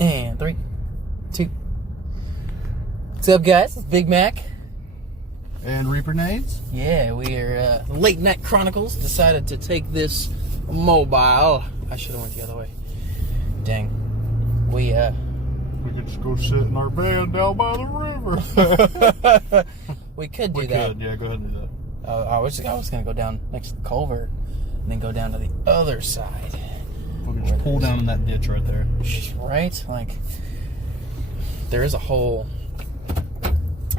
And 3, 2. What's up, guys? It's Big Mac. And Reaper Nades? Yeah, we are Late Night Chronicles. Decided to take this mobile. I should have went the other way. Dang. We could just go sit in our van down by the river. we could do we that. Could, yeah, go ahead and do that. I was gonna go down next to the culvert and then go down to the other side. We can just pull down in that ditch right there. Right? Like, there is a whole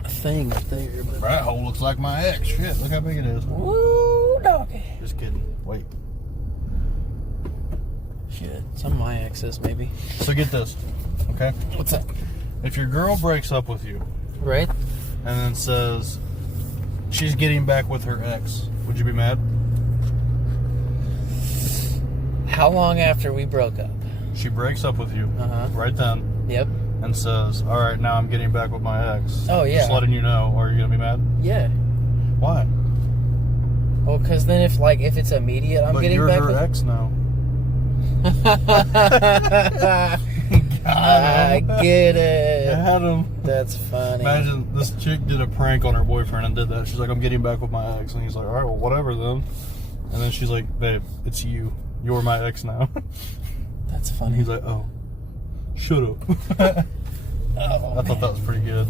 thing up there. But That hole looks like my ex. Shit, look how big it is. Woo, doggy. Just kidding. Wait. Shit, some of my exes, maybe. So get this, okay? What's that? If your girl breaks up with you, Right? and then says she's getting back with her ex, would you be mad? How long after we broke up? She breaks up with you, Uh-huh. right then, Yep. and says, all right, now I'm getting back with my ex. Oh, yeah. Just letting you know, are you going to be mad? Yeah. Why? Well, because then if it's immediate, I'm But getting you're back her with... ex now. I get it. Had him. That's funny. Imagine this chick did a prank on her boyfriend and did that. She's like, I'm getting back with my ex. And he's like, all right, well, whatever then. And then she's like, babe, it's you. You're my ex now. That's And funny. he's like, oh, shut up. Oh, I thought that was pretty good.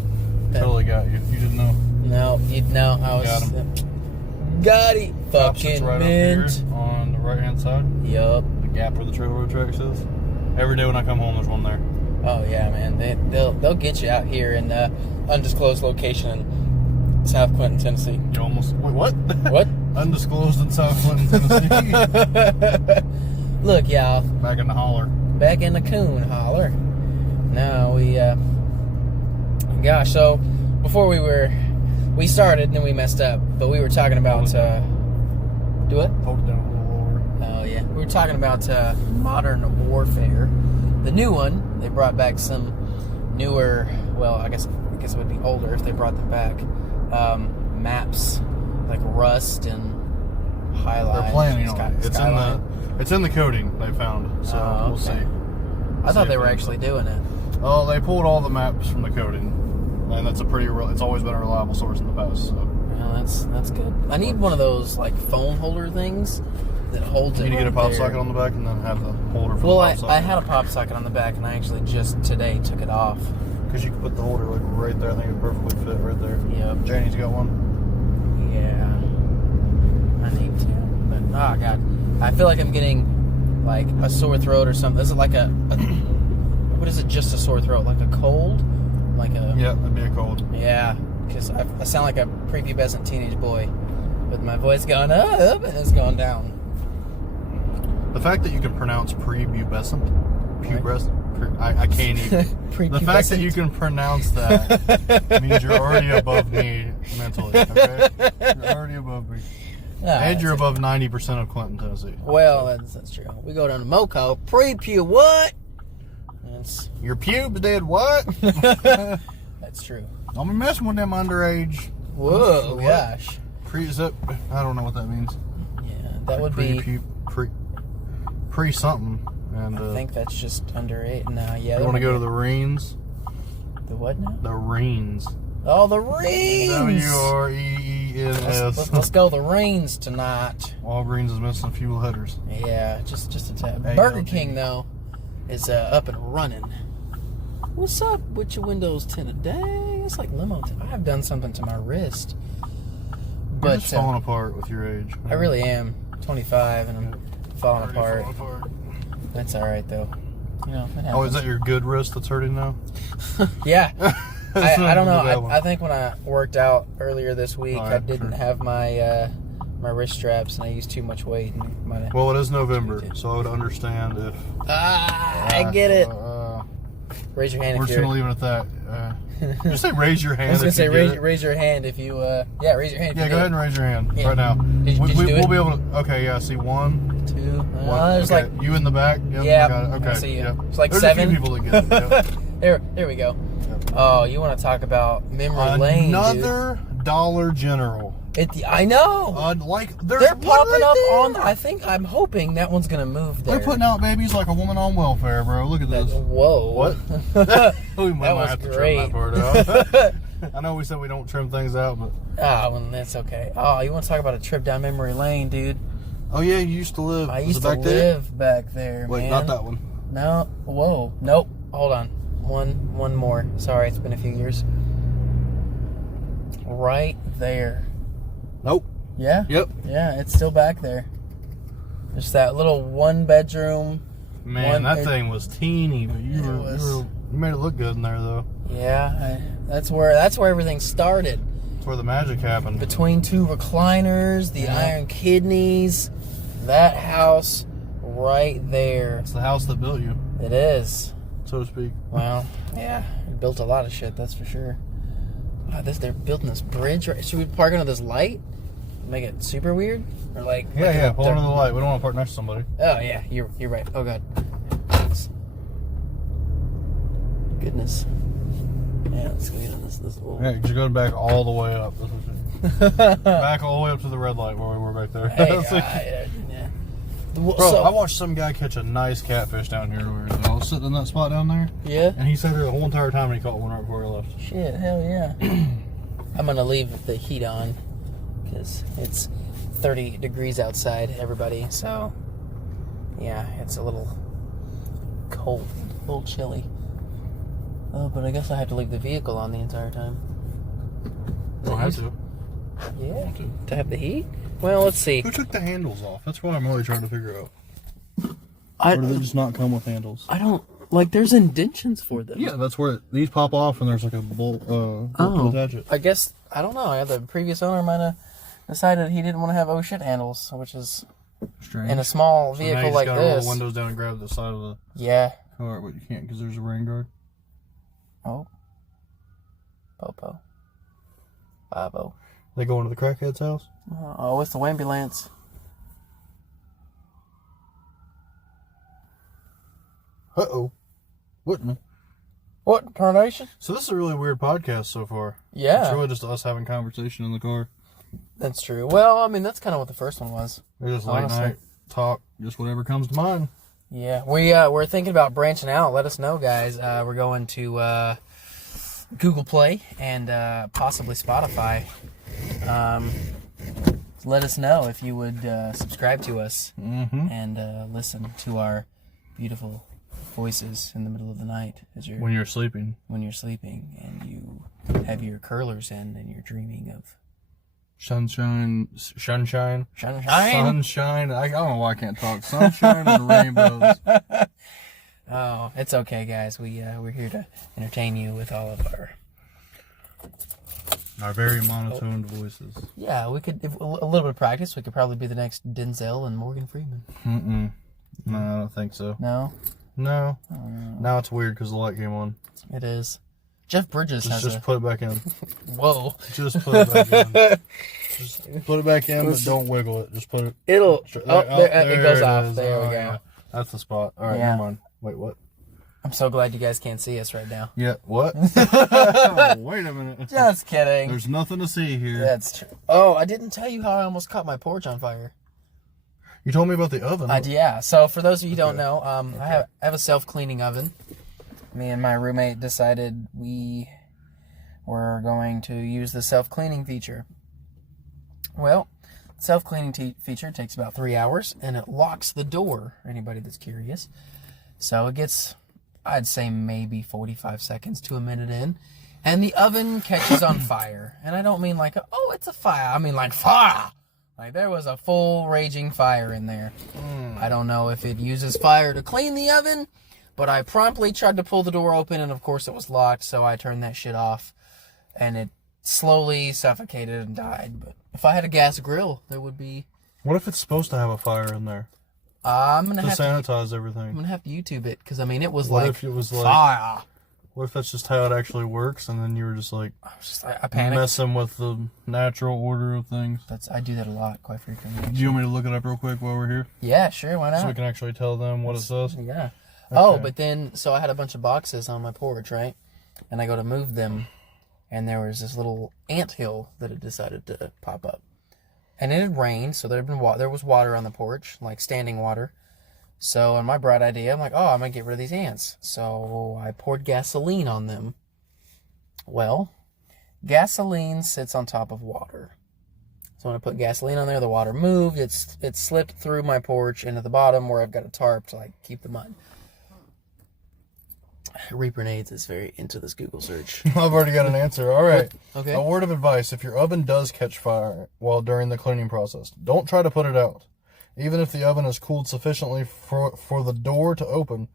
Totally got you. You didn't know. No, you'd know. I was... Got him. Got it. Cop sits Fucking right mint. up here on the right-hand side. Yup. The gap where the railroad tracks is. Every day when I come home, there's one there. Oh yeah, man. They'll get you out here in undisclosed location in South Clinton, Tennessee. You almost... Wait, what? What? Undisclosed in South Clinton, Tennessee. Look, y'all. Back in the holler. Back in the coon holler. No, gosh, so before we started and then we messed up, but we were talking about do what? Hold it down a little lower. Oh yeah, we were talking about Modern Warfare, the new one. They brought back some newer. Well, I guess it would be older if they brought them back. Maps like Rust and Highline. They're planning on it. Skyline. It's in the coding they found, so Oh, we'll see. I thought they were actually doing it. Oh, they pulled all the maps from the coding, and that's it's always been a reliable source in the past. So Well, that's good. I need one of those like phone holder things that holds you it. need to get a pop there. socket on the back and then have the holder for Well, the pop socket. I had a pop socket on the back, and I actually just today took it off. Because you can put the holder like right there. I think it perfectly fit right there. Yep. Janie's got one. Yeah. I need to. But, oh, God. I feel like I'm getting, like, a sore throat or something. Is it like what is it, just a sore throat? Like a cold? Like a... Yeah, that'd be a cold. Yeah. Because I sound like a prepubescent teenage boy. With my voice going up and it's going down. The fact that you can pronounce prepubescent, I can't even. The fact that you can pronounce that means you're already above me mentally, okay? You're already above me. And you're above 90% of Clinton, Tennessee. Well, that's true. We go down to Moco. Pre-pube what? Your pubes did what? That's true. Don't be messing with them underage. Whoa, What? gosh. I don't know what that means. Yeah, that would be... Pre something. And I think that's just under 8 now. Yeah. you want to go to the Reens? The what now? The Reens. Oh, the Reens! WREENS. Let's go the Reens tonight. Walgreens is missing a few letters. Yeah, just a tad. Hey, Burger LG. King, though, is up and running. What's up with your windows tinted? Dang, it's like limo tint. I've done something to my wrist. You're But just falling apart with your age. I really am. 25 and I'm falling Already apart. falling apart. That's all right, though. You know, it Oh, happens. is that your good wrist that's hurting now? Yeah. I don't know. That one. I think when I worked out earlier this week, Oh, I yeah, didn't true. have my my wrist straps, and I used too much weight. And Well, it is November, so I would understand if... I get it. Raise your hand We're if just you're... going to leave it at that. Just say raise your hand. I was gonna if say you raise, get it. raise your hand if you yeah, raise your hand if Yeah, you go did. ahead and raise your hand Yeah. right now. Did you do We'll it? be able to... Okay, yeah, see 1, 2. One. There's Okay, like you in the back? Yep, Yeah, I got it. I Okay, see you. yep. It's like There's 7. a few people that get it. Yep. there we go. Yep. Oh, you want to talk about memory lane, dude. Another Dollar General I know. They're popping up on. I'm hoping that one's gonna move there. They're putting out babies like a woman on welfare, bro. Look at this. Whoa. What? We might have to trim that part out. I know we said we don't trim things out, but well, that's okay. Oh, you want to talk about a trip down memory lane, dude? Oh yeah, you used to live. I used to live back there. Wait, man. not that one. No. Whoa. Nope. Hold on. One more. Sorry, it's been a few years. Right there. Nope. Yeah? Yep. Yeah, it's still back there. Just that little 1-bedroom. Man, that thing was teeny, but you made it look good in there, though. Yeah, that's where everything started. That's where the magic happened. Between 2 recliners, the iron kidneys, that house right there. It's the house that built you. It is. So to speak. Well, yeah, it built a lot of shit, that's for sure. Wow, they're building this bridge. Right? Should we park under this light? Make it super weird? Or like... Yeah, pull under the light. We don't want to park next to somebody. Oh, yeah, you're right. Oh, God. Thanks. Goodness. Yeah, let's go get on this little... Yeah, you're going back all the way up. Back all the way up to the red light where we were back there. Hey, yeah. Bro, I watched some guy catch a nice catfish down here. I was sitting in that spot down there. Yeah? And he sat there the whole entire time and he caught one right before he left. Shit, hell yeah. I'm going to leave the heat on because it's 30 degrees outside, everybody. So, yeah, it's a little cold, a little chilly. Oh, but I guess I have to leave the vehicle on the entire time. I have to. Yeah, to have the heat? Well, let's see. Who took the handles off? That's what I'm really trying to figure out. Or do they just not come with handles? I don't... Like, there's indentions for them. Yeah, that's where these pop off and there's like a bolt to attach it. I guess... I don't know. The previous owner might have decided he didn't want to have oh shit handles, which is... Strange. In a small vehicle like gotta this. roll the windows down and grab the side of the car, but you can't because there's a rain guard. Oh. Popo. Babo. They go into the crackhead's house? Oh, it's the ambulance. Uh-oh. What, tarnation? So this is a really weird podcast so far. Yeah. It's really just us having conversation in the car. That's true. Well, I mean, that's kind of what the first one was. It's just late night talk, just whatever comes to mind. Yeah, we're thinking about branching out. Let us know, guys. We're going to Google Play and possibly Spotify. Let us know if you would subscribe to us and listen to our beautiful voices in the middle of the night when you're sleeping. When you're sleeping and you have your curlers in and you're dreaming of sunshine. I don't know why I can't talk. Sunshine and rainbows. Oh, it's okay, guys. We're here to entertain you with all of our very monotone voices. Yeah, we could, if a little bit of practice, we could probably be the next Denzel and Morgan Freeman. No, I don't think so. No? No. Oh, no. Now it's weird because the light came on. It is. Jeff Bridges just put it back in. Whoa. Just put it back in. Just put it back in, but don't wiggle it. Just put it. It'll. There it goes off. Is. There we go. Yeah. That's the spot. All right, never mind. Wait, what? I'm so glad you guys can't see us right now. Yeah, what? Oh, wait a minute. Just kidding. There's nothing to see here. That's true. Oh, I didn't tell you how I almost caught my porch on fire. You told me about the oven. Yeah. So for those of you who don't know, I have a self-cleaning oven. Me and my roommate decided we were going to use the self-cleaning feature. Well, self-cleaning feature takes about 3 hours, and it locks the door, anybody that's curious. So it gets, I'd say, maybe 45 seconds to a minute in, and the oven catches on fire. And I don't mean like, oh, it's a fire. I mean like fire. Like there was a full raging fire in there. I don't know if it uses fire to clean the oven, but I promptly tried to pull the door open, and of course it was locked, so I turned that shit off, and it slowly suffocated and died. But if I had a gas grill, there would be... What if it's supposed to have a fire in there? I'm going to sanitize everything. I'm going to have to YouTube it, because, I mean, it was what if it was fire. What if that's just how it actually works, and then you were just like... I panicked. Messing with the natural order of things. I do that a lot, quite frequently. Do you want me to look it up real quick while we're here? Yeah, sure, why not? So we can actually tell them what it says? Yeah. Okay. Oh, but then, so I had a bunch of boxes on my porch, right? And I go to move them, and there was this little anthill that had decided to pop up. And it had rained, so there was water on the porch, like standing water. So, in my bright idea, I'm like, oh, I'm going to get rid of these ants. So, I poured gasoline on them. Well, gasoline sits on top of water. So, when I put gasoline on there, the water moved. It slipped through my porch into the bottom where I've got a tarp to, like, keep the mud. Reaper Nades is very into this Google search. I've already got an answer. All right. Okay. A word of advice. If your oven does catch fire while during the cleaning process, don't try to put it out. Even if the oven is cooled sufficiently for the door to open,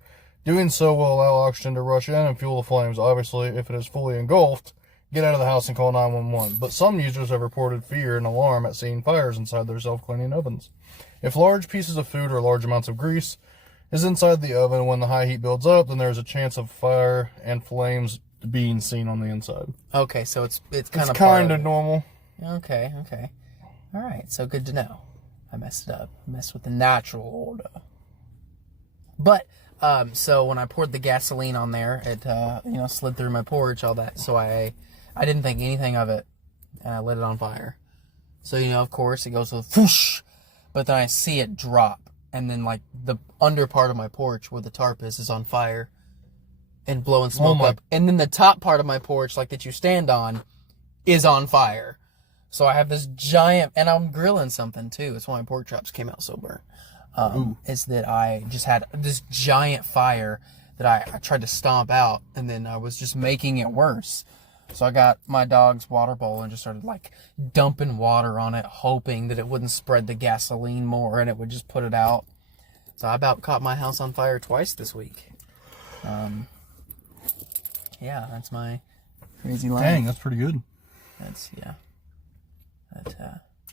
doing so will allow oxygen to rush in and fuel the flames. Obviously, if it is fully engulfed, get out of the house and call 911. But some users have reported fear and alarm at seeing fires inside their self-cleaning ovens. If large pieces of food or large amounts of grease is inside the oven when the high heat builds up, then there's a chance of fire and flames being seen on the inside. Okay, so it's kind of normal. Okay. All right, so good to know. I messed it up. Messed with the natural order. But so when I poured the gasoline on there, it slid through my porch, all that. So I didn't think anything of it, and I lit it on fire. So of course it goes with whoosh, but then I see it drop. And then, like, the under part of my porch where the tarp is on fire and blowing smoke up. And then the top part of my porch, like, that you stand on, is on fire. So I have this giant... And I'm grilling something, too. It's why my pork chops came out so burnt. Is that I just had this giant fire that I tried to stomp out. And then I was just making it worse. So I got my dog's water bowl and just started, like, dumping water on it, hoping that it wouldn't spread the gasoline more and it would just put it out. So I about caught my house on fire twice this week. Yeah, that's my crazy life. Dang, that's pretty good.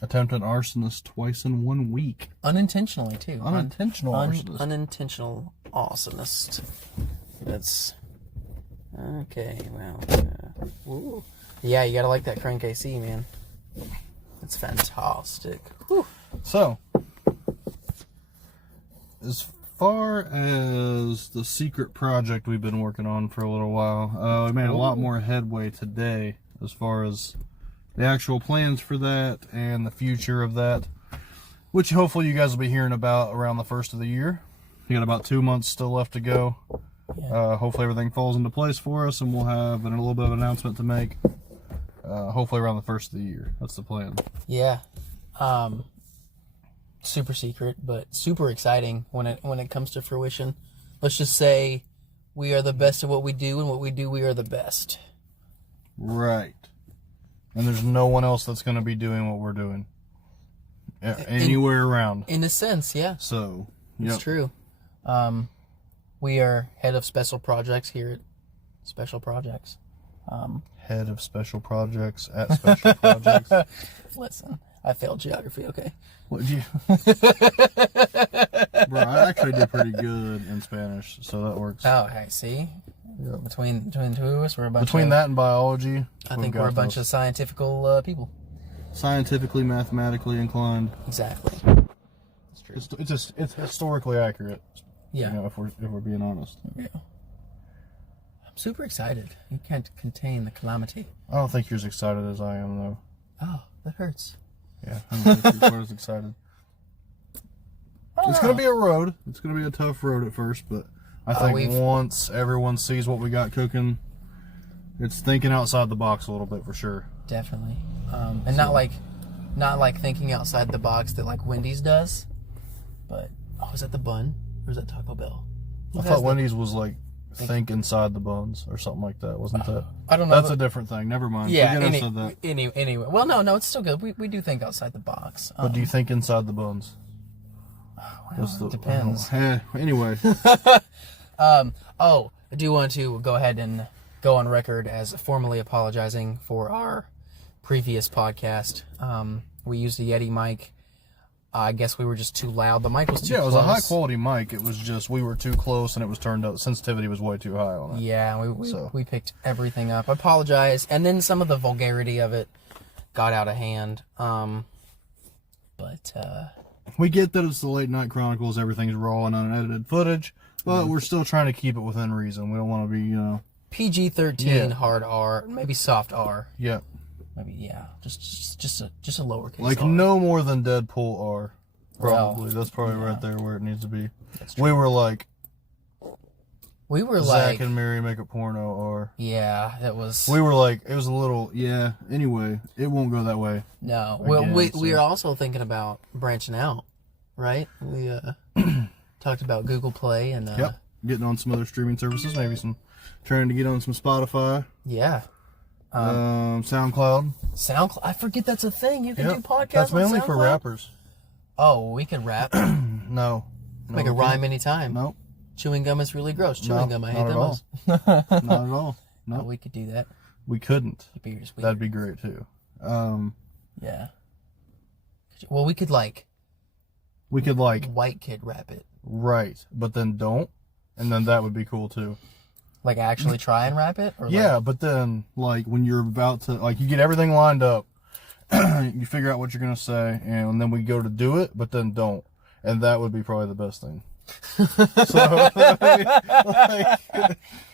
Attempted arsonist twice in 1 week. Unintentionally, too. Unintentional arsonist. Unintentional arsonist. That's... Okay, wow. Ooh. Yeah, you gotta like that crank AC, man. It's fantastic. Whew. So, as far as the secret project we've been working on for a little while, we made a lot more headway today as far as the actual plans for that and the future of that, which hopefully you guys will be hearing about around the first of the year. You got about 2 months still left to go. Yeah. Hopefully everything falls into place for us, and we'll have a little bit of an announcement to make. Hopefully around the first of the year. That's the plan. Yeah. Super secret, but super exciting when it comes to fruition. Let's just say we are the best at what we do, and what we do, we are the best. Right. And there's no one else that's going to be doing what we're doing. Anywhere around. In a sense, yeah. So, yep. It's true. We are head of special projects here at Special Projects. Head of special projects at Special Projects. Listen, I failed geography, okay? What'd you... Bro, I actually did pretty good in Spanish, so that works. Oh, hey, see? Between the two of us, we're a bunch Between that and biology, I think we're a bunch of scientifical people. Scientifically, mathematically inclined. Exactly. It's true. It's historically accurate. Yeah. If we're being honest. Yeah. I'm super excited. You can't contain the calamity. I don't think you're as excited as I am, though. Oh, that hurts. Yeah, I don't think you're quite as excited. It's going to be a road. It's going to be a tough road at first, but I think once everyone sees what we got cooking, it's thinking outside the box a little bit for sure. Definitely. And not like thinking outside the box that like Wendy's does, but is that the bun? Or is that Taco Bell? I thought Wendy's was like think inside the buns or something like that, wasn't that? I don't know. That's a different thing. Never mind. Yeah. Anyway. Well, no, it's still good. We do think outside the box. But do you think inside the buns? Well, it depends. Anyway. I do want to go ahead and go on record as formally apologizing for our previous podcast. We used a Yeti mic. I guess we were just too loud. The mic was too close. Yeah, it was a high quality mic. It was just we were too close and it was turned up. Sensitivity was way too high on it. Yeah, we picked everything up. I apologize. And then some of the vulgarity of it got out of hand. We get that it's the Late Night Chronicles. Everything's raw and unedited footage. But we're still trying to keep it within reason. We don't want to be, PG-13, hard R, maybe soft R. Yep. Maybe, yeah. Just a lowercase Like r. no more than Deadpool R. Probably. Well, That's probably yeah. right there where it needs to be. That's true. We were like like... Zach and Mary make a porno or... Yeah, that was... We were like, it was a little... Yeah, anyway, it won't go that way. No. Again, Well, we are also thinking about branching out, right? We talked about Google Play and... Yep. Getting on some other streaming services. Maybe trying to get on some Spotify. Yeah. SoundCloud. SoundCloud. I forget that's a thing. You can do podcasts That's mainly on for SoundCloud? rappers. Oh, we can rap. No. Make a rhyme anytime. Nope. Chewing gum is really gross. Chewing gum, I hate not that at most. Not at all. No, No. we could do that. We couldn't. Beers, That'd be great too. Yeah. Well, we could like white kid rap it. Right, but then don't, and then that would be cool too. Like actually try and rap it? Or Yeah, but then like when you're about to you get everything lined up, you figure out what you're gonna say, and then we go to do it, but then don't, and that would be probably the best thing. So,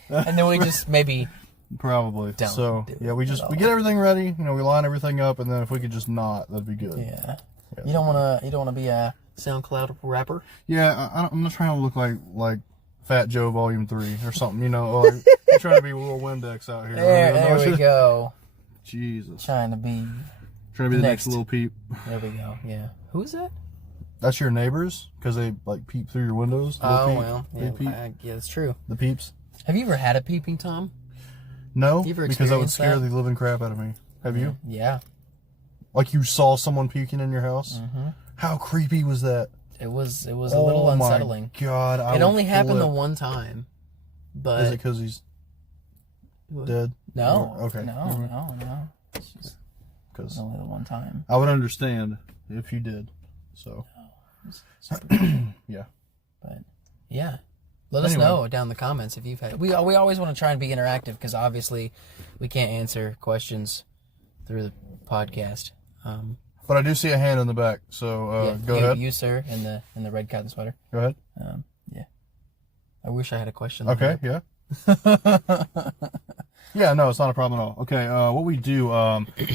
and then we just maybe probably. Don't So do yeah, we it at get everything ready. We line everything up, and then if we could just not, that'd be good. yeah. You don't wanna be a SoundCloud rapper? Yeah, I'm not trying to look like Fat Joe Volume 3 or something. Like, I'm trying to be Will Windex out here. There we go. Jesus. Trying to be Trying to be the next little peep. There we go. Yeah. Who is that? That's your neighbors because they like peep through your windows. Oh peep. well, They peep. yeah, that's true. The peeps. Have you ever had a peeping Tom? No, You ever because that would experienced scare that? the living crap out of me. Have you? Yeah. Like you saw someone puking in your house? Mm-hmm. How creepy was that? It was a little unsettling. Oh my God! It only happened the one time, but is it because he's dead? No. Or- okay. No. It's just Because only the one time. I would understand if you did. So Super creepy. yeah. But yeah, let us Anyway. know down in the comments if you've had. We always want to try and be interactive because obviously we can't answer questions through the podcast. But I do see a hand in the back, so go ahead. You sir, in the red cotton sweater. Go ahead. Yeah. I wish I had a question. Okay, yeah. Yeah, no, it's not a problem at all. Okay, what we do,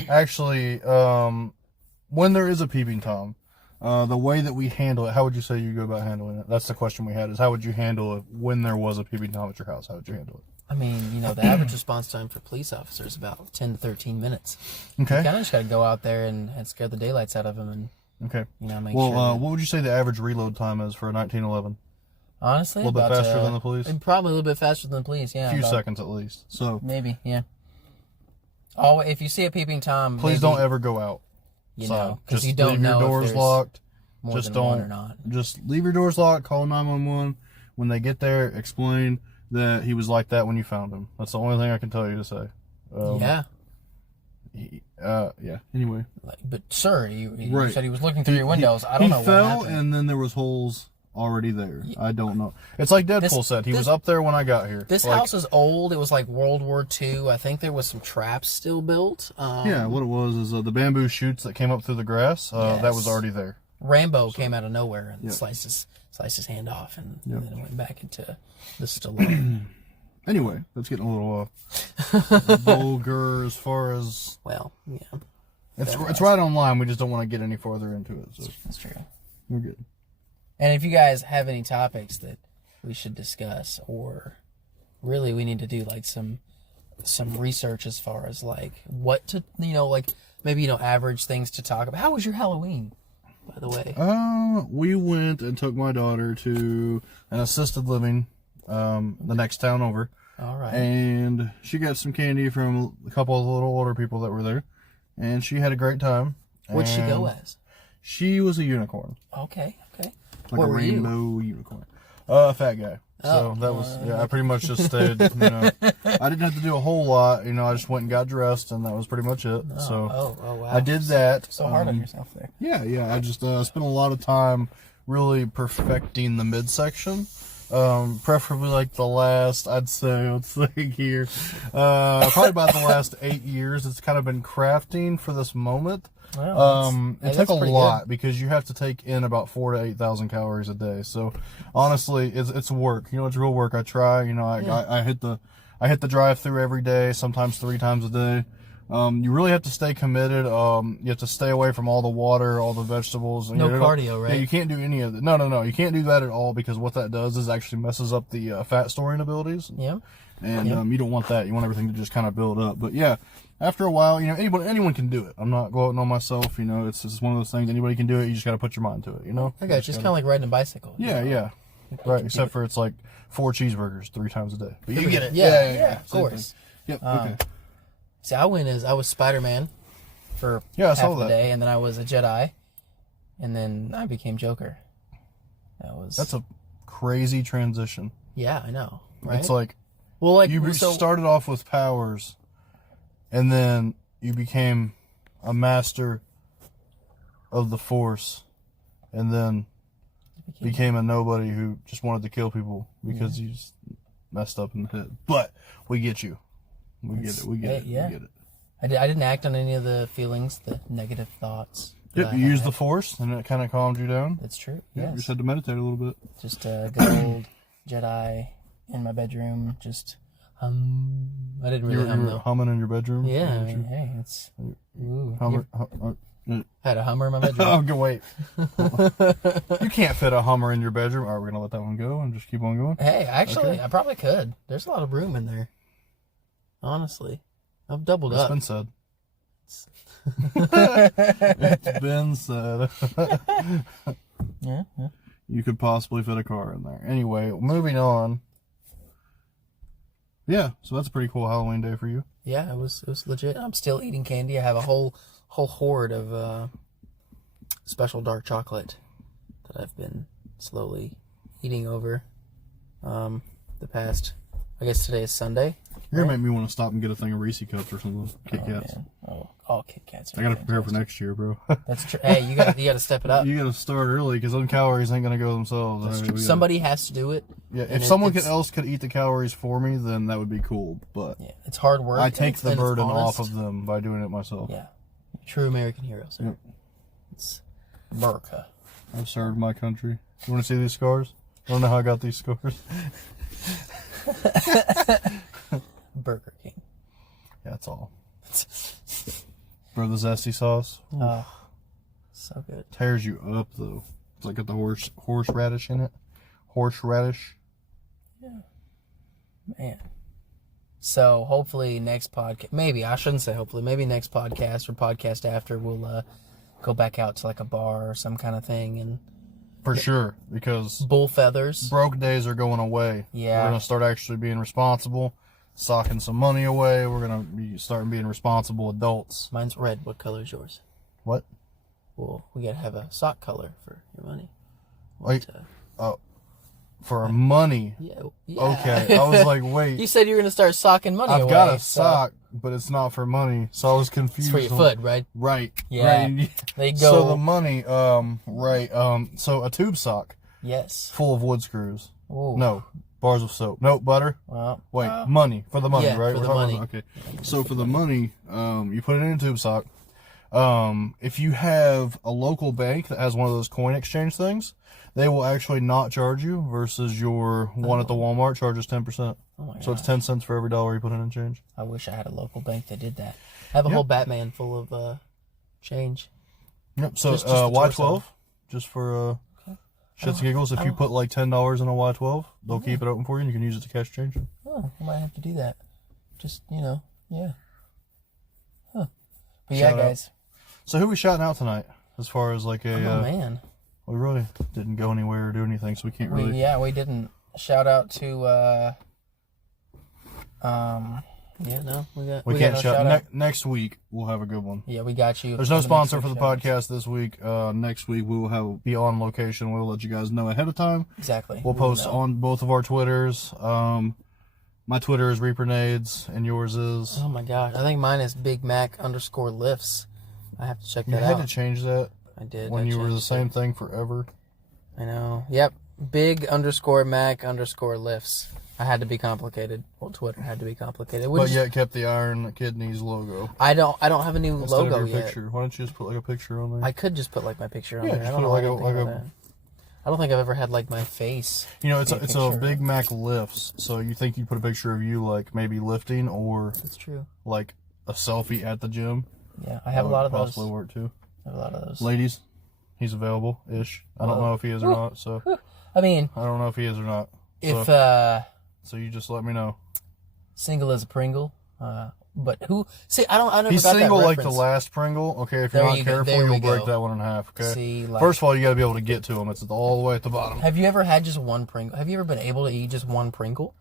actually, when there is a peeping Tom, the way that we handle it, how would you say you go about handling it? That's the question we had, is how would you handle it when there was a peeping Tom at your house? How would you handle it? I mean, the average response time for police officers is about 10 to 13 minutes. Okay. You kind of just got to go out there and scare the daylights out of them and, Okay. make Well, sure. That, what would you say the average reload time is for a 1911? honestly, a little bit about, faster than the police? Probably a little bit faster than the police, yeah. A few about- seconds at least. So Maybe, yeah. Oh, if you see a peeping Tom, please maybe, don't ever go out. because Just you don't leave know your doors if there's locked. more Just than one don't. or not. Just leave your doors locked. Call 911 when they get there. Explain that he was like that when you found him. That's the only thing I can tell you to say. Yeah. Yeah. Anyway, But sir, you Right. said he was looking through your windows. I don't know He what fell, happened. and then there was holes already there. I don't know. It's like Deadpool said. He was up there when I got here. This Like, house is old. It was like World War II. I think there was some traps still built. Yeah, what it was is the bamboo shoots that came up through the grass. That was Yes. already there. Rambo came out of nowhere and Yep. sliced his hand off, and Yep. then it went back into the Stallone. Anyway, that's getting a little vulgar as far as Well, yeah, it's right online. We just don't want to get any farther into it. So that's true. we're good. And if you guys have any topics that we should discuss, or really we need to do like some research as far as like what to like maybe average things to talk about. How was your Halloween, by the way? We went and took my daughter to an assisted living, the next town over. All right. And she got some candy from a couple of the little older people that were there, and she had a great time. What'd she go And as? She was a unicorn, Okay. like What a were you? rainbow unicorn. A fat guy. So Oh, that was I pretty much just stayed. I didn't have to do a whole lot. I just went and got dressed, and that was pretty much it. So Oh wow. I did that. So hard on yourself there. Yeah. I just spent a lot of time really perfecting the midsection. Preferably like the last, I'd say, let's see here, probably about the last 8 years. It's kind of been crafting for this moment. Wow, It took a lot because you have to take in about 4,000 to 8,000 calories a day. So honestly, it's work. It's real work. I try. I hit the drive-through every day, sometimes 3 times a day. You really have to stay committed. You have to stay away from all the water, all the vegetables. No cardio, right? Yeah, you can't do any of it. No. You can't do that at all because what that does is actually messes up the fat storing abilities. Yeah. And you don't want that. You want everything to just kind of build up. But yeah, after a while, anyone can do it. I'm not gloating on myself. It's just one of those things. Anybody can do it. You just got to put your mind to it. I got you. It's kind of like riding a bicycle. Yeah. Right. Except for it's like 4 cheeseburgers 3 times a day. But you get it. Yeah. Of course. Yep. Okay. See, I was Spider-Man for half of the day, and then I was a Jedi, and then I became Joker. That's a crazy transition. Yeah, I know. Right? It's like, you started off with powers, and then you became a master of the Force, and then became a nobody who just wanted to kill people because you just messed up in the head. But we get you. We get it. We get it. I didn't act on any of the feelings, the negative thoughts. Yep, you used the Force, and it kind of calmed you down. That's true. Yeah, yes. You just had to meditate a little bit. Just a good old Jedi in my bedroom. Just I didn't really hum, though. You were humming in your bedroom? Yeah, hey, it's... Hummer, I had a Hummer in my bedroom. Oh, wait. You can't fit a Hummer in your bedroom. All right, we're going to let that one go and just keep on going? Hey, actually, I probably could. There's a lot of room in there. Honestly. I've doubled up. It's been said. It's been said. Yeah. You could possibly fit a car in there. Anyway, moving on. Yeah, so that's a pretty cool Halloween day for you. Yeah, it was legit. I'm still eating candy. I have a whole hoard of special dark chocolate that I've been slowly eating over the past, I guess today is Sunday. You're going to make me want to stop and get a thing of Reese cups or something. Kit Kats. Man. Oh, all Kit Kats. I got to prepare for next year, bro. That's true. Hey, you got to step it up. You got to start early because them calories ain't going to go themselves. That's true. Somebody has to do it. Yeah, if someone else could eat the calories for me, then that would be cool. But yeah, it's hard work. I take the burden off of them by doing it myself. Yeah, true American hero, sir. Yep. It's America. I've served my country. You want to see these scars? I don't know how I got these scars. Burger King. Yeah, that's all. For the zesty sauce. Oh, so good. Tears you up though. It's like got the horseradish in it. Horseradish. Yeah. Man. So hopefully next podcast, maybe I shouldn't say hopefully, maybe next podcast or podcast after we'll go back out to like a bar or some kind of thing and. For sure, because bull feathers. Broke days are going away. Yeah. We're gonna start actually being responsible, socking some money away. We're gonna be starting being responsible adults. Mine's red. What color is yours? What? Well, we gotta have a sock color for your money. Like, for our money. Yeah. Okay. I was like, wait. You said you were gonna start socking money away. I've got a sock, but it's not for money, so I was confused. It's for your foot, right? Right. Yeah. Right. They go. So the money, right. So a tube sock. Yes. Full of wood screws. Ooh. No. Bars of soap. No, butter. Well, wait, money. For the money, yeah, right? For the money. Okay. So for the money, you put it in a tube sock. If you have a local bank that has one of those coin exchange things, they will actually not charge you versus your one at the Walmart charges 10%. Oh my so it's 10 cents for every dollar you put in change. I wish I had a local bank that did that. I have a whole Batman full of change. Yep. So just Y12, just for shits and giggles. If you put like $10 in a Y12, they'll keep it open for you, and you can use it to cash change. Oh, I might have to do that. Just yeah. Huh. But Shout out. Guys. So who we shouting out tonight? As far as like a oh man. We really didn't go anywhere or do anything, so we can't really. We didn't. Shout out to. We can't shout. Next week we'll have a good one. Yeah, we got you. There's no sponsor for the podcast this week. Next week we will be on location. We'll let you guys know ahead of time. Exactly. We'll post on both of our Twitters. My Twitter is Reaper Nades, and yours is. Oh my God! I think mine is Big Mac _lifts. I have to check that out. You had to change that. I did. When you were the same thing forever. I know. Yep. Big _Mac _lifts. I had to be complicated. Well, Twitter had to be complicated. But yet kept the Iron Kidneys logo. I don't have a new logo yet. Picture. Why don't you just put like a picture on there? I could just put like my picture on there. I don't know I don't think I've ever had like my face. You know, it's a Big Mac lifts. So you think you put a picture of you like maybe lifting or That's true. Like a selfie at the gym. Yeah, I have a lot of those. Possibly work too. I have a lot of those. Ladies, he's available-ish. I don't know if he is or not, so... I mean... I don't know if he is or not. If, So you just let me know. Single as a Pringle. But who... See, I never He's got that single like reference. the last Pringle. Okay, if you're not careful, you'll break that one in half, okay? See, like, first of all, you got to be able to get to him. It's all the way at the bottom. Have you ever had just one Pringle? Have you ever been able to eat just one Pringle?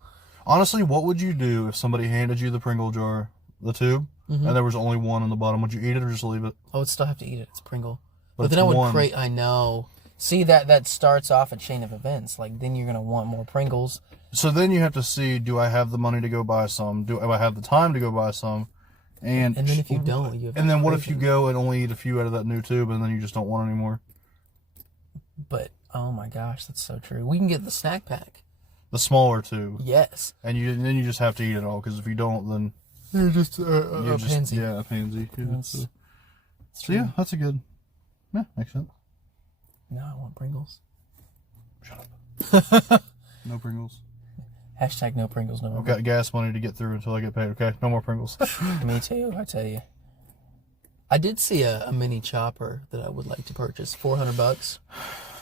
Honestly, what would you do if somebody handed you the Pringle jar, the tube, and there was only one in the bottom? Would you eat it or just leave it? I would still have to eat it. It's Pringle. But then I would create... I know. See, that starts off a chain of events. Like, then you're going to want more Pringles. So then you have to see, do I have the money to go buy some? Do I have the time to go buy some? And then if you don't, you have... And then what if you go and only eat a few out of that new tube and then you just don't want any more? But, oh my gosh, that's so true. We can get the snack pack. The smaller tube. Yes. And then you just have to eat it all, because if you don't, then... You're just a pansy. Yeah, a pansy. Yeah, so yeah, that's a good... Yeah, makes sense. No, I want Pringles. Shut up. No Pringles. Hashtag no Pringles, no more. I've got gas money to get through until I get paid, okay? No more Pringles. Me too, I tell you. I did see a mini chopper that I would like to purchase. $400.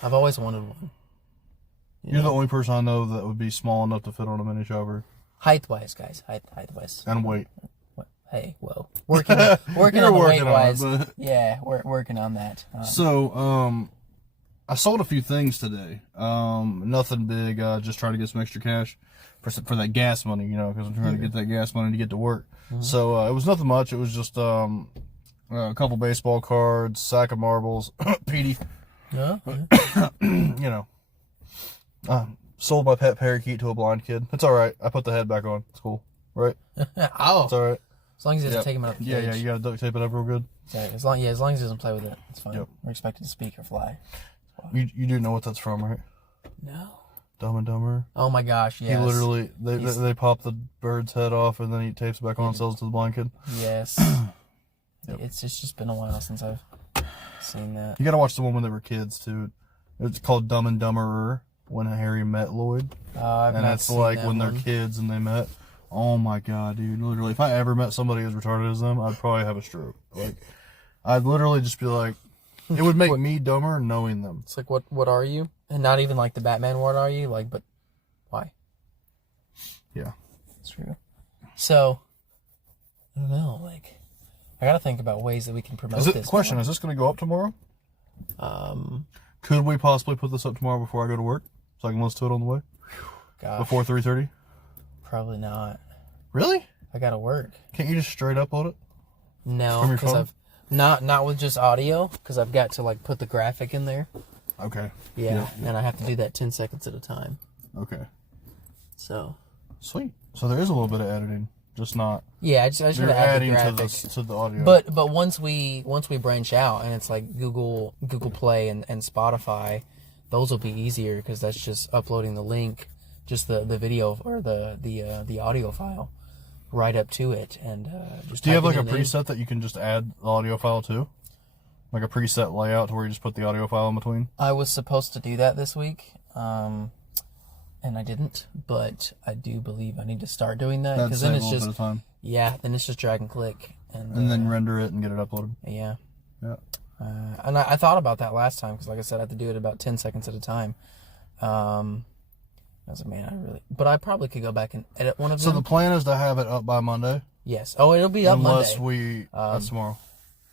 I've always wanted one. You're the only person I know that would be small enough to fit on a mini chopper. Height-wise, guys. Height-wise. And weight. Hey, whoa. Working on the weight-wise. But... Yeah, we're working on that. So, I sold a few things today. Nothing big. Just trying to get some extra cash for that gas money, you know, because I'm trying to get that gas money to get to work. So, it was nothing much. It was just a couple baseball cards, sack of marbles, Petey. Yeah. You know. Sold my pet parakeet to a blind kid. It's all right. I put the head back on. It's cool, right? Oh. It's all right. As long as he doesn't take him out of the cage. Yeah, you gotta duct tape it up real good. Exactly. As long as he doesn't play with it, it's fine. Yep. We're expected to speak or fly. You do know what that's from, right? No. Dumb and Dumber. Oh my gosh, yes. He literally, they pop the bird's head off and then he tapes it back on and sells it to the blind kid. Yes. Yep. It's just been a while since I've seen that. You gotta watch the one when they were kids too. It's called Dumb and Dumberer, when Harry met Lloyd. I've and not it's seen like that when one. they're kids and they met. Oh my god, dude! Literally, if I ever met somebody as retarded as them, I'd probably have a stroke. Like, I'd literally just be like, it would make me dumber knowing them. It's like, what are you? And not even like the Batman, what are you? Like, but why? Yeah, it's true. So, I don't know. Like, I gotta think about ways that we can promote this. Question: is this going to go up tomorrow? Could we possibly put this up tomorrow before I go to work, so I can listen to it on the way? Gosh. Before 3:30? Probably not. Really? I gotta work. Can't you just straight upload it? No, because I've not with just audio, because I've got to like put the graphic in there. Okay. Yeah, and I have to do that 10 seconds at a time. Okay. So. Sweet. So there is a little bit of editing, just not. Yeah, I just gotta add the graphic to the audio. But once we branch out and it's like Google Play and Spotify, those will be easier because that's just uploading the link. Just the video or the audio file right up to it, and just. Do you have like a preset that you can just add the audio file to, like a preset layout to where you just put the audio file in between? I was supposed to do that this week, and I didn't, but I do believe I need to start doing that because then it's just bit of time. Yeah, then it's just drag and click and then render it and get it uploaded. Yeah. Yeah. And I thought about that last time because, like I said, I have to do it about 10 seconds at a time. I was like, man, but I probably could go back and edit one of them. So the plan is to have it up by Monday? Yes. Oh, it'll be up Unless Monday. that's tomorrow.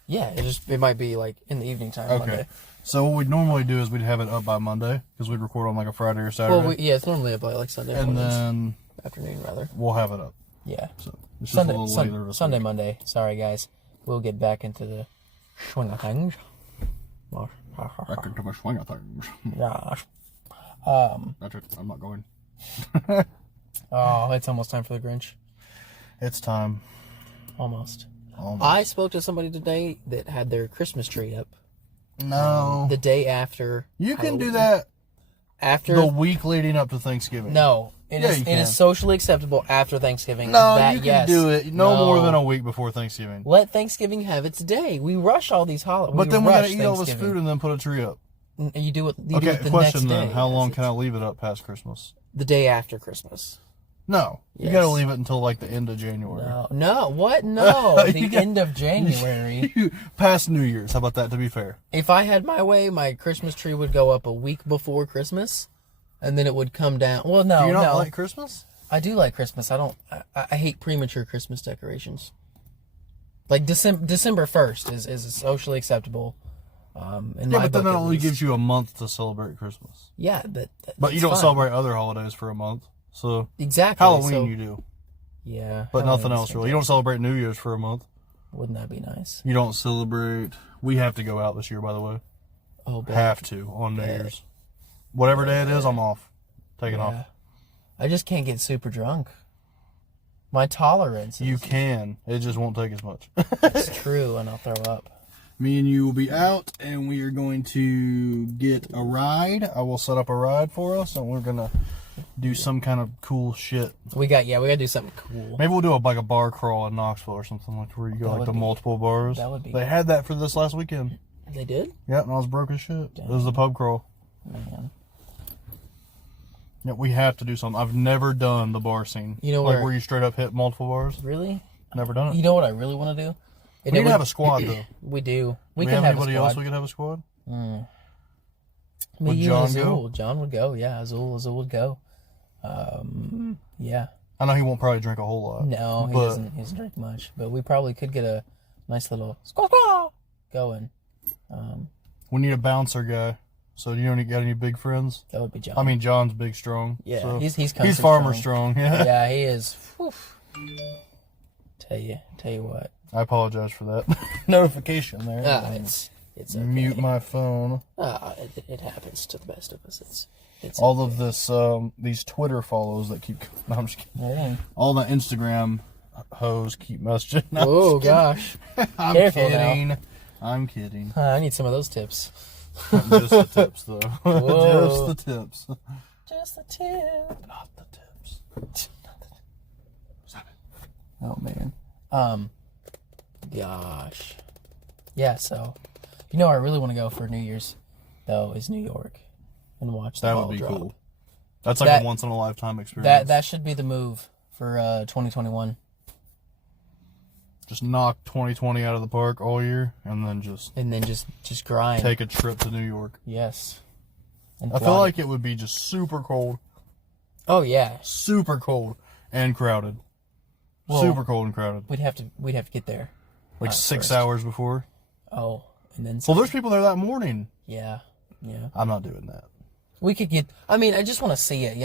Yeah, it might be like in the evening time. Okay. Monday. So what we'd normally do is we'd have it up by Monday because we'd record on like a Friday or Saturday. Well, it's normally up by like Sunday and mornings. then afternoon rather. We'll have it up. Yeah. So it's just a little later this Sunday, week. Monday. Sorry guys, we'll get back into the swing of things. Back into my swing of things. Yeah. That's it. I'm not going. Oh, it's almost time for the Grinch. It's time. Almost. I spoke to somebody today that had their Christmas tree up. No. The day after. You can Halloween. do that after the week leading up to Thanksgiving. No. It is socially acceptable after Thanksgiving. No, you can do it no more than a week before Thanksgiving. Let Thanksgiving have its day. We rush all these holidays. But then we gotta eat all this food and then put a tree up. You do it. You Okay, do it the question next then. day. How long can I leave it up past Christmas? The day after Christmas. No. You got to leave it until like the end of January. No. What? No. The end of January. Past New Year's. How about that, to be fair? If I had my way, my Christmas tree would go up a week before Christmas, and then it would come down. Well, no. Do you not like Christmas? I do like Christmas. I hate premature Christmas decorations. Like December 1st is socially acceptable. But then it only gives you a month to celebrate Christmas. Yeah, but you don't celebrate other holidays for a month. So exactly. Halloween you do. Yeah. But nothing else really. You don't celebrate New Year's for a month. Wouldn't that be nice? You don't celebrate. We have to go out this year, by the way. Oh, bad. Have to on New Year's. Whatever day it is, I'm off. Taking off. I just can't get super drunk. My tolerance. You can. It just won't take as much. That's true, and I'll throw up. Me and you will be out, and we are going to get a ride. I will set up a ride for us, and we're gonna do some kind of cool shit. We gotta do something cool. Maybe we'll do a bar crawl in Knoxville or something, like where you go like to multiple bars. That would be. They had that for this last weekend. They did? Yeah, and I was broke as shit. Damn. It was the pub crawl. Man. Yeah, we have to do something. I've never done the bar scene. You know where you straight up hit multiple bars. Really? Never done it. You know what I really want to do? We need to have a squad though. We do. We can have have anybody a squad. else we could have a squad? Would John Azul. go? John would go. Yeah, Azul would go. Yeah. I know he won't probably drink a whole lot. No, he doesn't drink much. But we probably could get a nice little squaw going. We need a bouncer guy. So do you got any big friends? That would be John. I mean, John's big, strong. Yeah, so he's farmer strong. Yeah. Yeah, he is. Whew. Tell you what. I apologize for that notification there. It's okay. Mute my phone. It happens to the best of us. It's all of this these Twitter follows that keep. No, I'm just kidding. Yeah. All the Instagram hoes keep messaging. Oh gosh. I'm Careful kidding. now. I'm kidding. I need some of those tips. Just the tips, though. Whoa. Just the tips. Just the tip. Not the tips. Stop it. Oh man. Gosh. Yeah. So, where I really want to go for New Year's, though, is New York, and watch the ball drop. Cool. That's like a once in a lifetime experience. That should be the move for 2021. Just knock 2020 out of the park all year, and then just grind. Take a trip to New York. Yes. I feel like it would be just super cold. Oh yeah. Super cold and crowded. Well, super cold and crowded. We'd have to get there. Like 6 hours before. Oh, and then. Well, there's people there that morning. Yeah. Yeah. I'm not doing that. We could get. I mean, I just want to see it,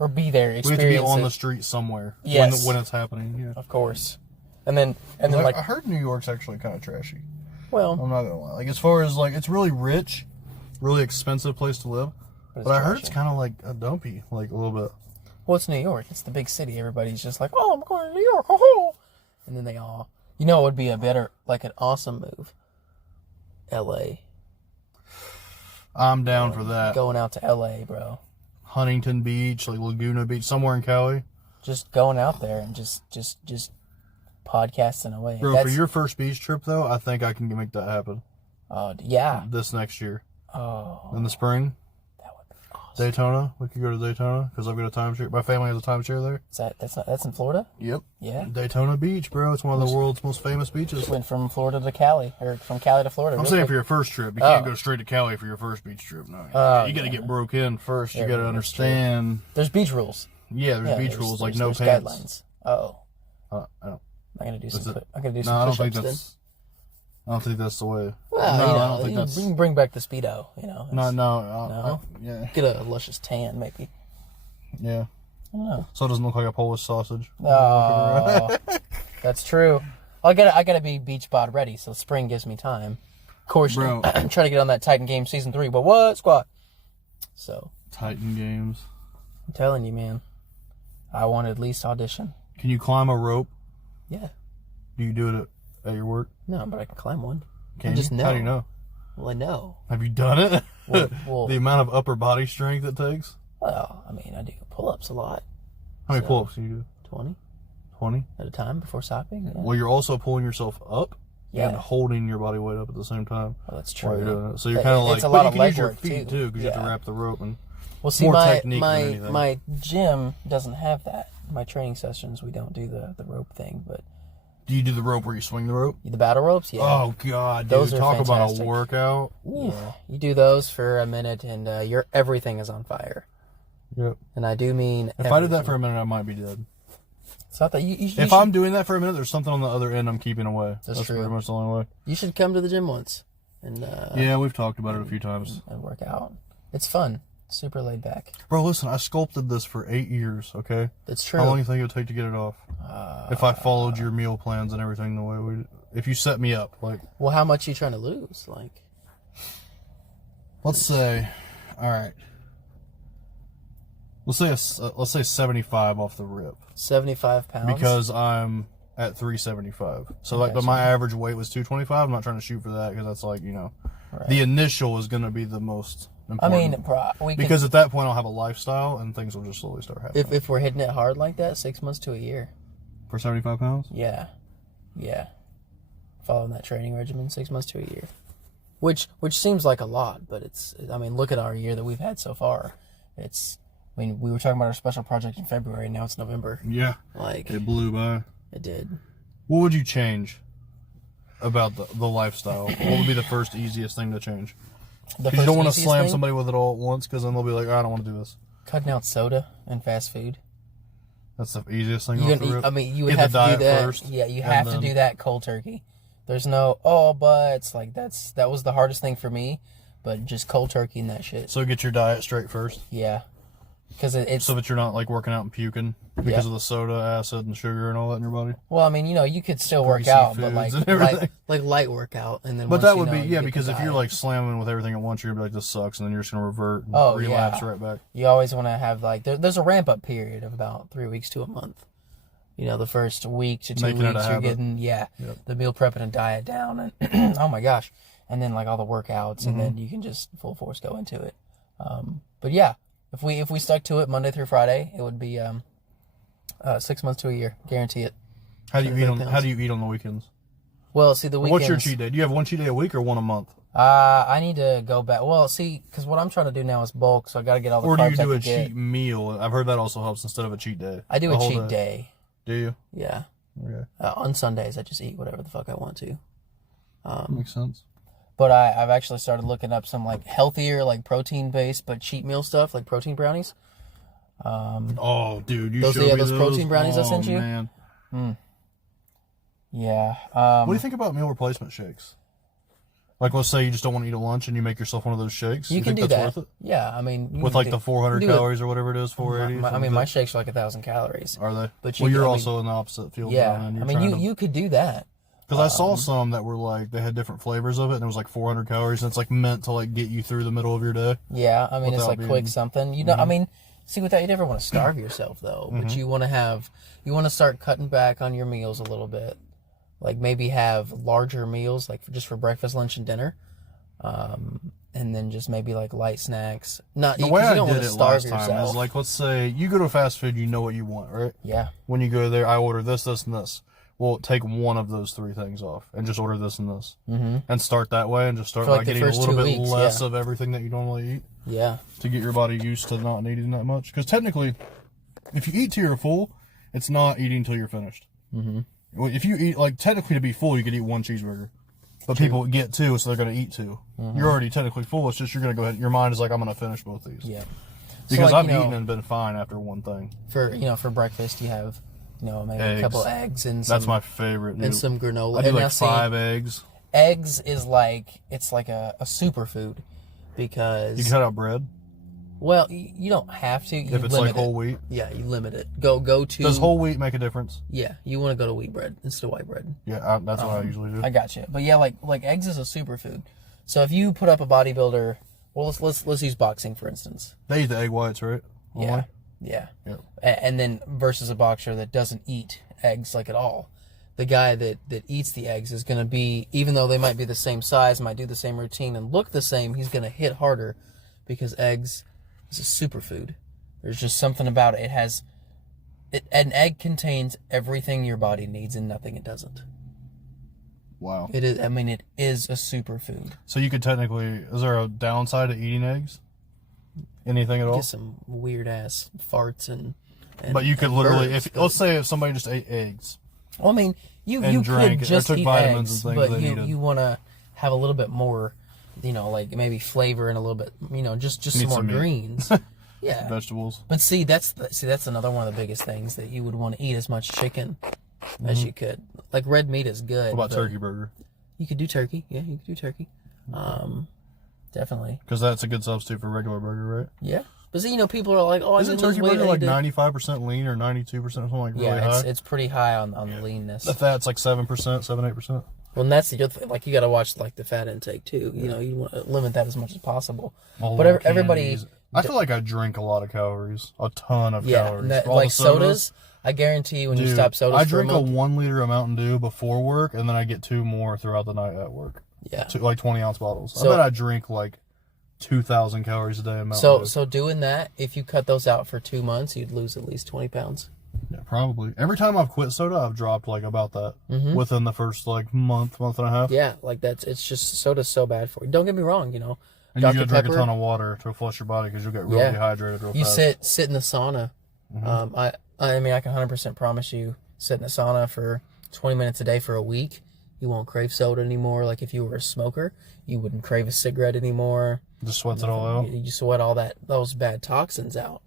or be there. Experience. We have to be on the street somewhere. Yes. When it's happening. Yeah. Of course. And then like I heard New York's actually kind of trashy. Well, I'm not gonna lie. Like as far as like it's really rich, really expensive place to live. But I heard it's kind of like a dumpy, like a little bit. Well, it's New York. It's the big city. Everybody's just like, oh, I'm going to New York. Oh, and then they all, it would be a better, like an awesome move. L.A. I'm down for that. Going out to L.A., bro. Huntington Beach, like Laguna Beach, somewhere in Cali. Just going out there and just podcasting away. Bro, for your first beach trip, though, I think I can make that happen. Yeah. This next year. Oh. In the spring. That would be awesome. Daytona. We could go to Daytona because I've got a timeshare. My family has a timeshare there. That's in Florida? Yep. Yeah. Daytona Beach, bro. It's one of the world's most famous beaches. Just went from Florida to Cali, or from Cali to Florida. I'm saying for your first trip. You can't go straight to Cali for your first beach trip. No. You got to get broke in first. You got to understand. There's beach rules. Yeah, there's beach rules, like no pants. Guidelines. Oh. I don't. I'm gonna do some. I'm gonna do No, some. I don't think that's. I don't think that's the way. Well, no, I don't think that's. Bring back the Speedo. No. Yeah. Get a luscious tan, maybe. Yeah. I don't know. So it doesn't look like a Polish sausage. Oh, that's true. I gotta be beach bod ready, so spring gives me time. Of course, bro. I'm trying to get on that Titan game season 3. But what squad? So. Titan games. I'm telling you, man. I want to at least audition. Can you climb a rope? Yeah. Do you do it at your work? No, but I can climb one. Can I just you? know. How do you know? Well, I know. Have you done it? Well, the amount of upper body strength it takes? Well, I mean, I do pull-ups a lot. How many pull-ups do you do? 20. 20? At a time before stopping. Yeah. Well, you're also pulling yourself up Yeah. and holding your body weight up at the same time. Well, that's While you're true. doing it. So you're kind of like, it's a lot but of you can use leg your work, feet too, because you have to Yeah. wrap the rope and Well, see, more my technique than anything. my gym doesn't have that. my training sessions, we don't do the rope thing, but Do you do the rope where you swing the rope? the battle ropes, yeah. Oh God, dude! Those are Talk fantastic. about a workout. Oof. Yeah, you do those for a minute, and everything is on fire. Yep. And I do mean. If I did that for a minute, I might be dead. It's not that if I'm doing that for a minute, there's something on the other end I'm keeping away. That's true. pretty much the only way. You should come to the gym once, and yeah, we've talked about it a few times. And work out. It's fun. Super laid back. Bro, listen, I sculpted this for 8 years. Okay. That's true. How long do you think it would take to get it off? If I followed your meal plans and everything the way we, if you set me up, like. Well, how much are you trying to lose? Like. Let's say, all right. Let's say 75 off the rip. 75 pounds. Because I'm at 375. So like, my average weight was 225. I'm not trying to shoot for that because that's like, you know, the initial is going to be the most important. I mean, because at that point I'll have a lifestyle and things will just slowly start happening. If we're hitting it hard like that, 6 months to a year. For 75 pounds? Yeah. Following that training regimen, 6 months to a year. Which seems like a lot, but I mean, look at our year that we've had so far. I mean, we were talking about our special project in February, and now it's November. Yeah. Like. It blew by. It did. What would you change about the lifestyle? What would be the first easiest thing to change? Because you don't want to slam somebody with it all at once, because then they'll be like, I don't want to do this. Cutting out soda and fast food. That's the easiest thing. I mean, you would have to do that. First, yeah, you have to do that cold turkey. There's no, buts. Like, that was the hardest thing for me, but just cold turkey and that shit. So get your diet straight first? Yeah. Because it's so that you're not like working out and puking because of the soda, acid, and sugar and all that in your body. Well, I mean, you know, you could still work out, but like light workout, and then. But that would be because if you're like slamming with everything at once, you're gonna be like, this sucks, and then you're just gonna revert and relapse right back. You always want to have like there's a ramp up period of about 3 weeks to a month. You know, the first week to 2 weeks, you're getting the meal prepping and diet down, and oh my gosh, and then like all the workouts, and then you can just full force go into it. But yeah. If we stuck to it Monday through Friday, it would be 6 months to a year, guarantee it. How do you eat on the weekends? Well, see, the weekends. What's your cheat day? Do you have one cheat day a week or one a month? I need to go back. Well, see, because what I'm trying to do now is bulk, so I got to get all the carbs. Or do you do a cheat meal? I've heard that also helps instead of a cheat day. I do a cheat day. Do you? Yeah. Okay. On Sundays, I just eat whatever the fuck I want to. Makes sense. But I've actually started looking up some like healthier, like protein-based, but cheat meal stuff, like protein brownies. Oh, dude, you showed me those protein brownies I sent you? Man. Yeah. What do you think about meal replacement shakes? Like, let's say you just don't want to eat at lunch and you make yourself one of those shakes. You can think do that's that. Worth it? Yeah, I mean, with like the 400 calories or whatever it is, 480. I mean, my shakes are like 1,000 calories. Are they? But you're also in the opposite field. Yeah, I mean, you could do that. Because I saw some that were like, they had different flavors of it, and it was like 400 calories, and it's like meant to like get you through the middle of your day. Yeah, I mean, it's like quick something. You know, I mean, see, with that, you never want to starve yourself though, but you want to start cutting back on your meals a little bit. Like maybe have larger meals, like just for breakfast, lunch, and dinner. And then just maybe like light snacks. Not the way you don't I did want to it starve last time yourself. is like, let's say you go to fast food, you know what you want, right? Yeah. When you go there, I order this, this, and this. Well, take one of those three things off and just order this and this, and start that way, and just start like getting a little bit less of everything that you normally eat. Yeah. To get your body used to not needing that much, because technically, if you eat till you're full, it's not eating till you're finished. Well, if you eat technically to be full, you could eat one cheeseburger. But people get two, so they're going to eat two. You're already technically full. It's just you're going to go ahead. Your mind is like, I'm going to finish both these. Yeah. Because I've eaten and been fine after one thing. For breakfast, you have, maybe a couple eggs and some. That's my favorite. Dude. And some granola. I do like 5 eggs. Eggs is it's like a superfood because. You can cut out bread. Well, you don't have to. If it's like whole wheat. Yeah, you limit it. Go to. Does whole wheat make a difference? Yeah, you want to go to wheat bread instead of white bread. Yeah, that's what I usually do. I got you. But yeah, like eggs is a superfood. So if you put up a bodybuilder, well, let's use boxing for instance. They eat the egg whites, right? Yeah. Yeah. Yep. And then versus a boxer that doesn't eat eggs like at all. The guy that eats the eggs is going to be, even though they might be the same size, might do the same routine and look the same, he's going to hit harder because eggs is a superfood. There's just something about it. An egg contains everything your body needs and nothing it doesn't. Wow. It is. I mean, it is a superfood. So you could technically, is there a downside to eating eggs? Anything at all? Get some weird ass farts and But you could literally, let's say if somebody just ate eggs. Well, I mean, you drank could it, just or took eat vitamins eggs, and things but they needed. you want to have a little bit more, like maybe flavor and a little bit, just some more greens. Yeah. Vegetables. But that's another one of the biggest things, that you would want to eat as much chicken as you could. Like red meat is good. What about turkey burger? You could do turkey. Yeah, you could do turkey. Definitely. Because that's a good substitute for regular burger, right? Yeah. But see, people are like, oh, isn't turkey burger like 95% lean or 92% or something like really high? It's pretty high on the leanness. The fat's like 7%. Well, and that's the other thing. Like, you got to watch like the fat intake too. You want to limit that as much as possible. But everybody, I feel like I drink a lot of calories, a ton of calories. Yeah, like sodas. I guarantee you, when you stop sodas, I drink a 1 liter of Mountain Dew before work, and then I get 2 more throughout the night at work. Yeah, like 20-ounce bottles. So, I bet I drink like 2,000 calories a day in Mountain Dew. So doing that, if you cut those out for 2 months, you'd lose at least 20 pounds. Yeah, probably. Every time I've quit soda, I've dropped like about that within the first like month and a half. Yeah, like it's just soda's so bad for you. Don't get me wrong, And you gotta drink a ton of water to flush your body because you'll get really dehydrated real fast. You sit in the sauna. I mean, I can 100% promise you, sit in the sauna for 20 minutes a day for a week, you won't crave soda anymore. Like if you were a smoker, you wouldn't crave a cigarette anymore. Just sweats it all out. You sweat all those bad toxins out.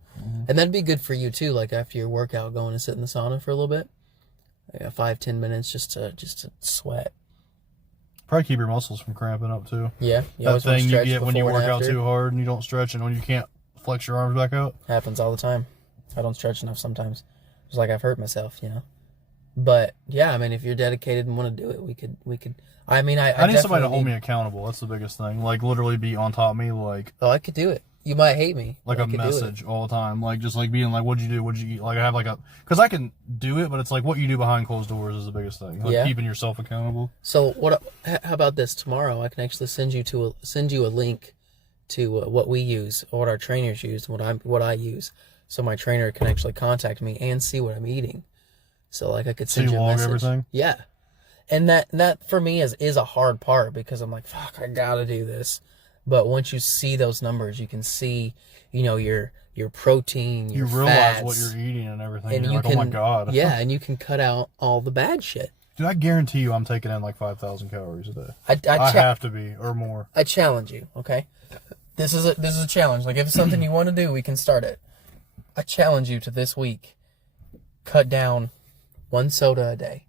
And that'd be good for you too, like after your workout, going and sit in the sauna for a little bit. 5-10 minutes just to sweat. Probably keep your muscles from cramping up too. Yeah. That thing you get when you work out too hard and you don't stretch, and when you can't flex your arms back out. Happens all the time. I don't stretch enough sometimes. It's like I've hurt myself, But yeah, I mean, if you're dedicated and want to do it, we could. I mean, I need somebody to hold me accountable. That's the biggest thing. Like literally be on top of me, like. Oh, I could do it. You might hate me. Like a message all the time, like just like being like, "What'd you do? What'd you eat?" Like I have like because I can do it, but it's like what you do behind closed doors is the biggest thing. Like keeping yourself accountable. So how about this? Tomorrow I can actually send you a link to what we use, or what our trainers use, what I use, so my trainer can actually contact me and see what I'm eating. So like I could send you a message. Everything? Yeah, and that for me is a hard part, because I'm like, fuck, I gotta do this. But once you see those numbers, you can see, your protein, your realize fats, what you're eating and everything. And you're you like, can, oh my god. Yeah, and you can cut out all the bad shit. Dude, I guarantee you, I'm taking in like 5,000 calories a day. I have to be, or more. I challenge you. Okay, this is a challenge. Like if it's something you want to do, we can start it. I challenge you to this week, cut down 1 soda a day.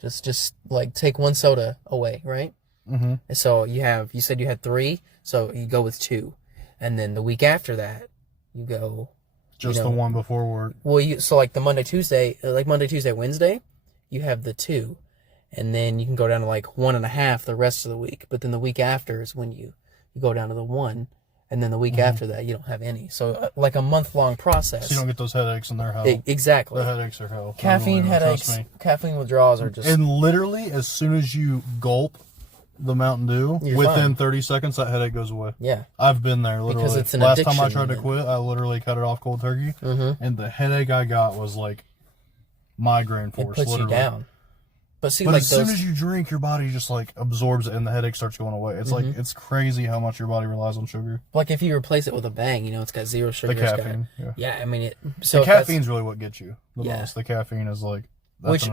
Just like take 1 soda away, right? Mm-hmm. And so you said you had 3, so you go with 2, and then the week after that, you go. Just the one before work. Well, so like Monday, Tuesday, Wednesday, you have the 2, and then you can go down to like 1.5 the rest of the week. But then the week after is when you go down to the 1. And then the week after that, you don't have any. So, like a month-long process. So you don't get those headaches in their hell. Exactly. The headaches are hell. Caffeine headaches, caffeine withdrawals are just... And literally, as soon as you gulp the Mountain Dew, within 30 seconds, that headache goes away. Yeah. I've been there, literally. Because it's an Last addiction. Time I tried to quit, I literally cut it off cold turkey. Mm-hmm. And the headache I got was like migraine force, It puts literally. you down. But see, but like as soon as you drink, your body just like absorbs it and the headache starts going away. It's like, it's crazy how much your body relies on sugar. Like if you replace it with a Bang, it's got 0 sugar. The caffeine, yeah. I mean, the caffeine's really what gets you the most. The caffeine is like... But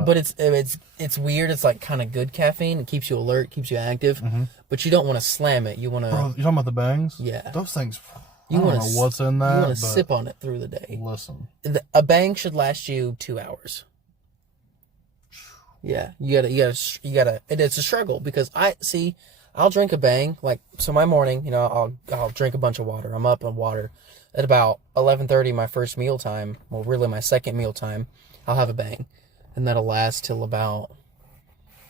it's weird. It's like kind of good caffeine. It keeps you alert, keeps you active. Mm-hmm. But you don't want to slam it. You want to... Bro, you talking about the Bangs? Yeah. Those things... You I don't know what's in that. You want to sip on it through the day. Listen. A Bang should last you 2 hours. Yeah, you gotta. It's a struggle because I'll drink a Bang so my morning. I'll drink a bunch of water. I'm up on water at about 11:30. My first meal time. Well, really my second meal time. I'll have a Bang, and that'll last till about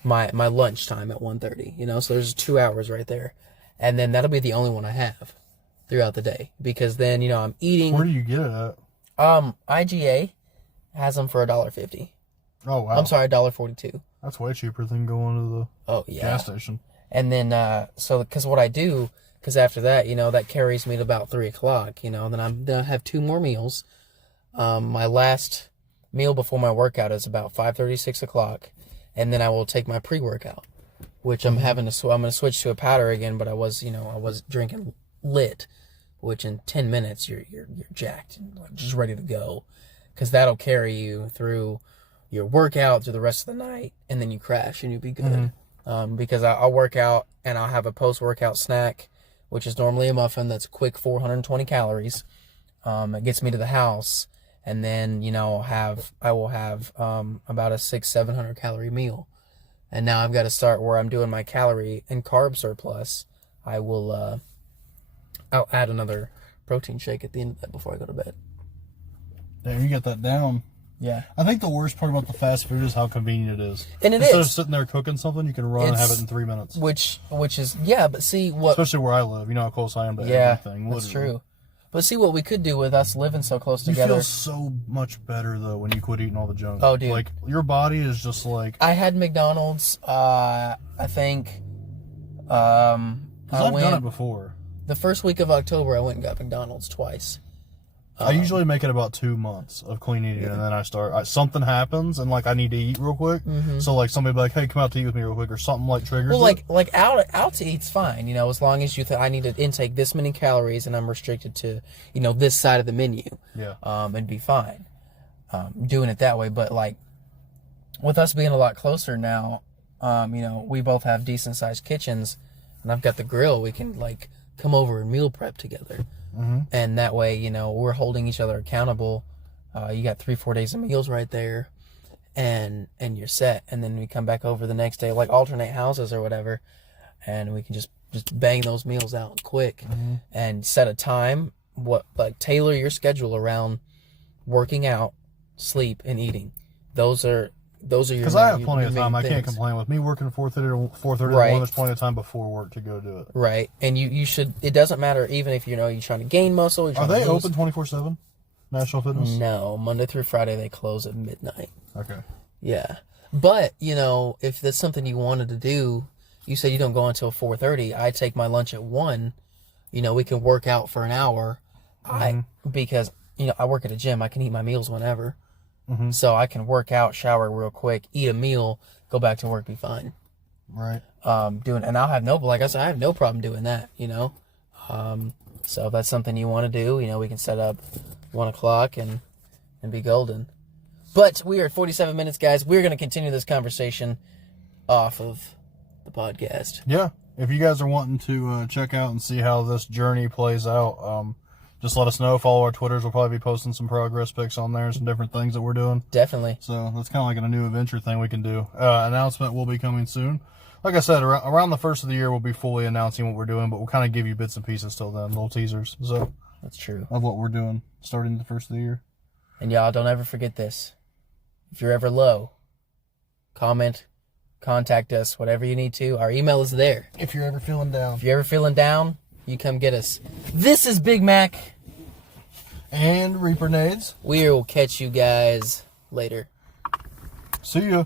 my lunch time at 1:30. So there's 2 hours right there, and then that'll be the only one I have throughout the day because then I'm eating. Where do you get it at? IGA has them for $1.50. Oh wow! I'm sorry, $1.42. That's way cheaper than going to the gas station. And then because what I do, because after that, that carries me to about 3 o'clock. Then I have 2 more meals. My last meal before my workout is about 5:30, 6 o'clock, and then I will take my pre-workout, which I'm going to switch to a powder again. But I was drinking lit, which in 10 minutes you're jacked and just ready to go. because that'll carry you through your workout, through the rest of the night, and then you crash and you'll be good. Because I'll work out and I'll have a post-workout snack, which is normally a muffin that's quick 420 calories. It gets me to the house, and then, you know, I will have about a 600-700 calorie meal. And now I've got to start where I'm doing my calorie and carb surplus. I'll add another protein shake at the end of that before I go to bed. There, you get that down. Yeah. I think the worst part about the fast food is how convenient it is. And it Instead is. of sitting there cooking something, you can run and have it in 3 minutes. Which is, yeah, but see what... Especially where I live. You know how close I am to everything. That's true. But see what we could do with us living so close You together. feel so much better, though, when you quit eating all the junk. Oh, dude. Like, your body is just like... I had McDonald's, I think... I've done it before. The first week of October, I went and got McDonald's twice. I usually make it about 2 months of clean eating, and then I start... something happens, and, like, I need to eat real quick. So, like, somebody will be like, hey, come out to eat with me real quick, or something, like, triggers it. Like out to eat's fine, you know, as long as I need to intake this many calories and I'm restricted to, you know, this side of the menu. Yeah. And be fine. Doing it that way. But, like, with us being a lot closer now, you know, we both have decent-sized kitchens, and I've got the grill. We can, like, come over and meal prep together. And that way, you know, we're holding each other accountable. You got 3-4 days of meals right there, and you're set. And then we come back over the next day, like alternate houses or whatever, and we can just bang those meals out quick and set a time. Tailor your schedule around working out, sleep, and eating. Those are your... Because I have plenty of time. I can't complain. With me working 4:30 to 4:30 Right. there's plenty of time before work to go do it. Right. And you should... It doesn't matter even if, you know, you're trying to gain muscle. Are they open 24/7? National Fitness? No. Monday through Friday, they close at midnight. Okay. Yeah. But, you know, if that's something you wanted to do, you said you don't go until 4:30. I take my lunch at 1. You know, we can work out for an hour. Because, you know, I work at a gym. I can eat my meals whenever. So I can work out, shower real quick, eat a meal, go back to work, be fine. Right. And I'll have like I said, I have no problem doing that, you know. So if that's something you want to do, you know, we can set up 1 o'clock and be golden. But we are at 47 minutes, guys. We're going to continue this conversation off of the podcast. Yeah. If you guys are wanting to check out and see how this journey plays out, just let us know. Follow our Twitters. We'll probably be posting some progress pics on there and some different things that we're doing. Definitely. So that's kind of like a new adventure thing we can do. Announcement will be coming soon. Like I said, around the first of the year, we'll be fully announcing what we're doing, but we'll kind of give you bits and pieces till then, little teasers. So that's true. Of what we're doing starting the first of the year. And y'all, don't ever forget this. If you're ever low, comment, contact us, whatever you need to. Our email is there. If you're ever feeling down, you come get us. This is Big Mac and Reaper Nades. We will catch you guys later. See ya.